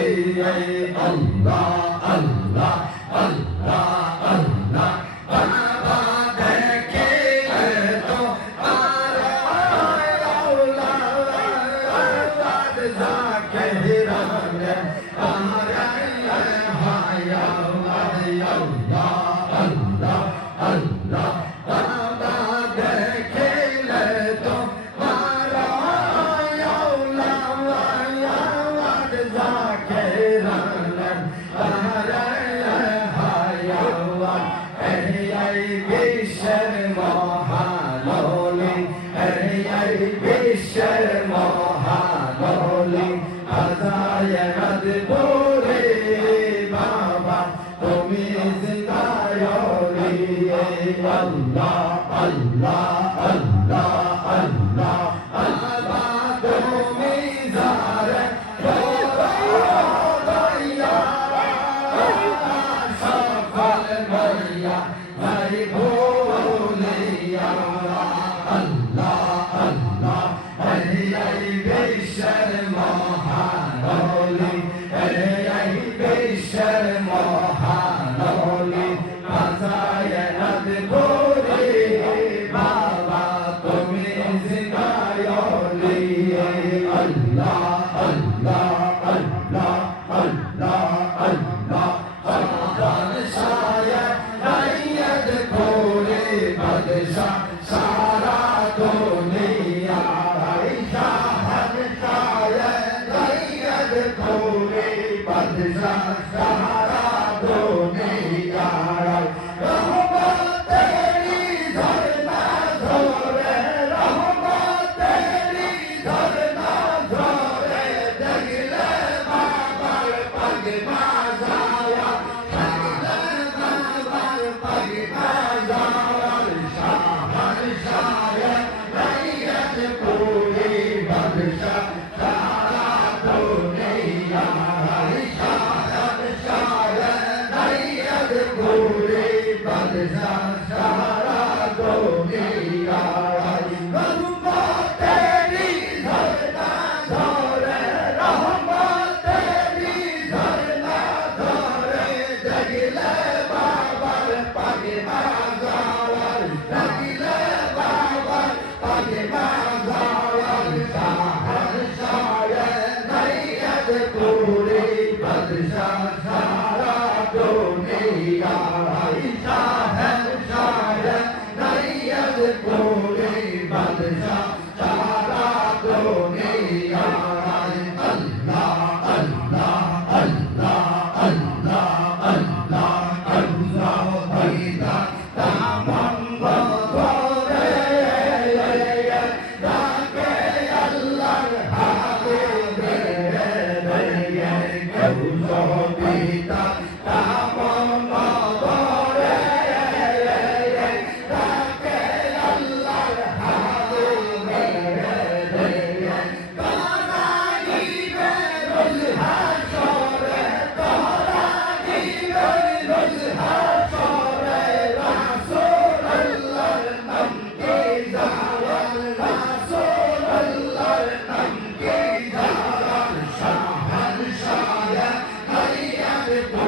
এই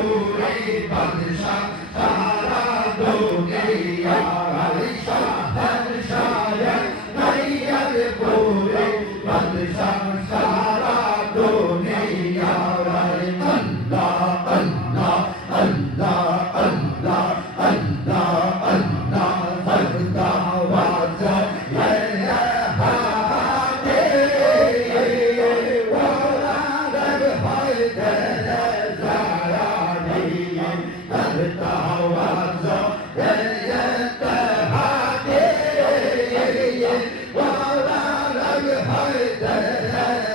হাইয়াত পুরে हर दर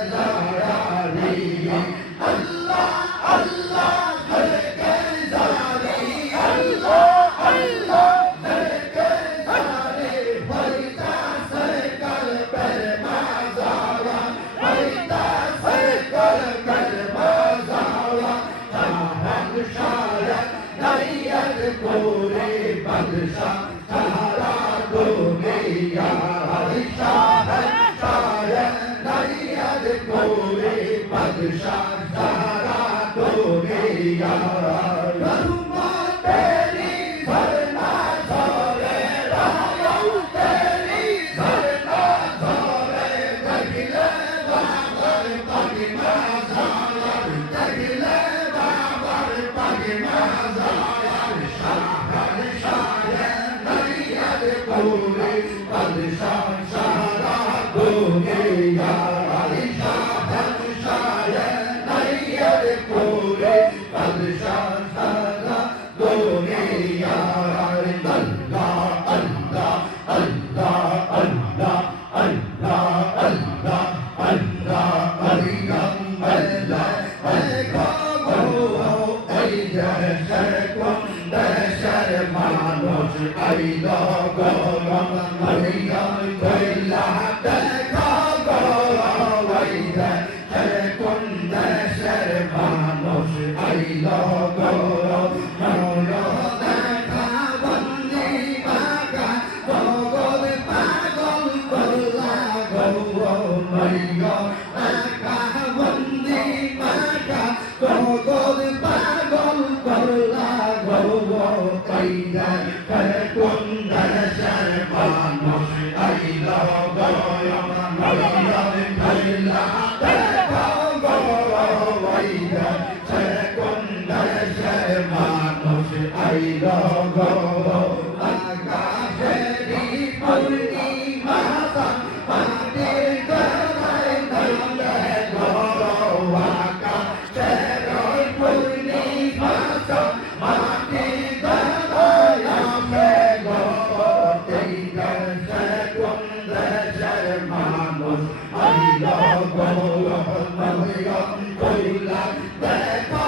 കരക്കൊന്തര ശരമാ. Big up, Koila, Bad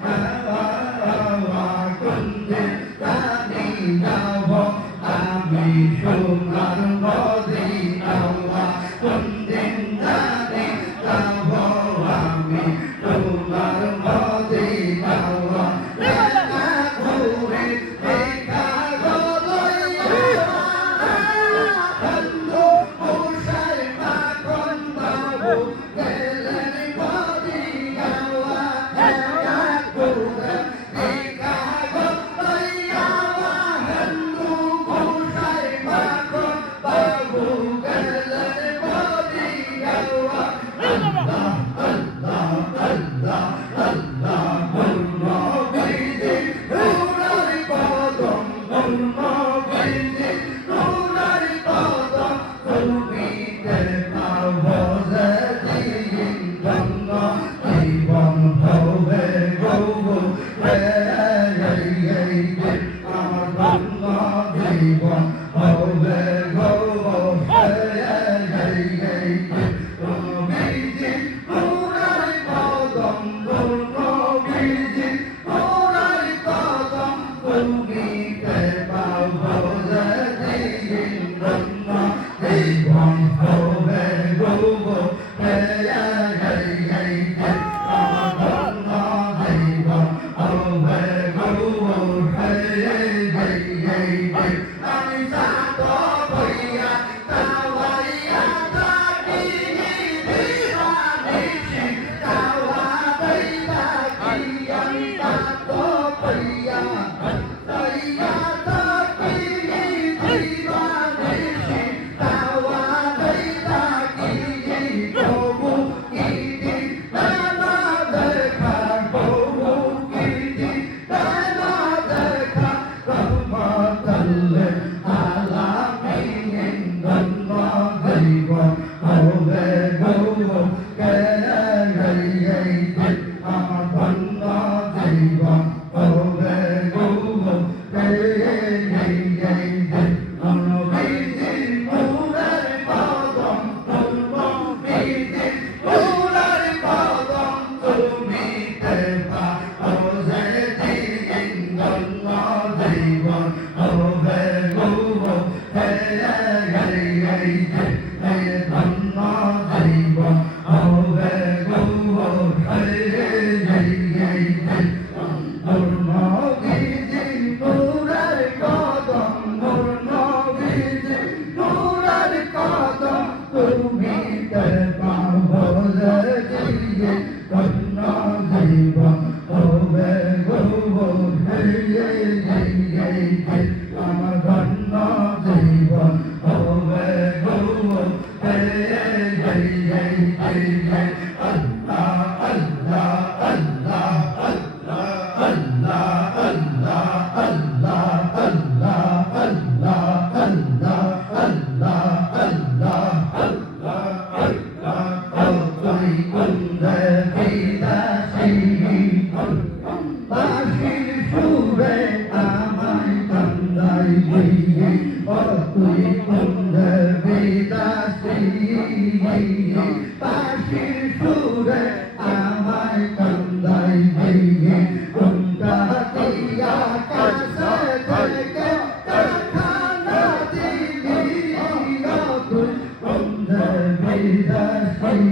Bye. قلبي Amen. Amen.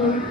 I'm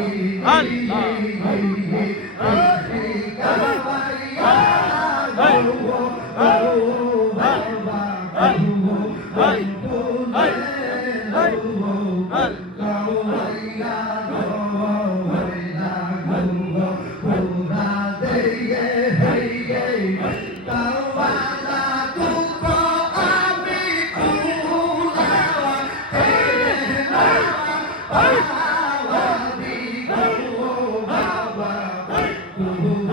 Oh,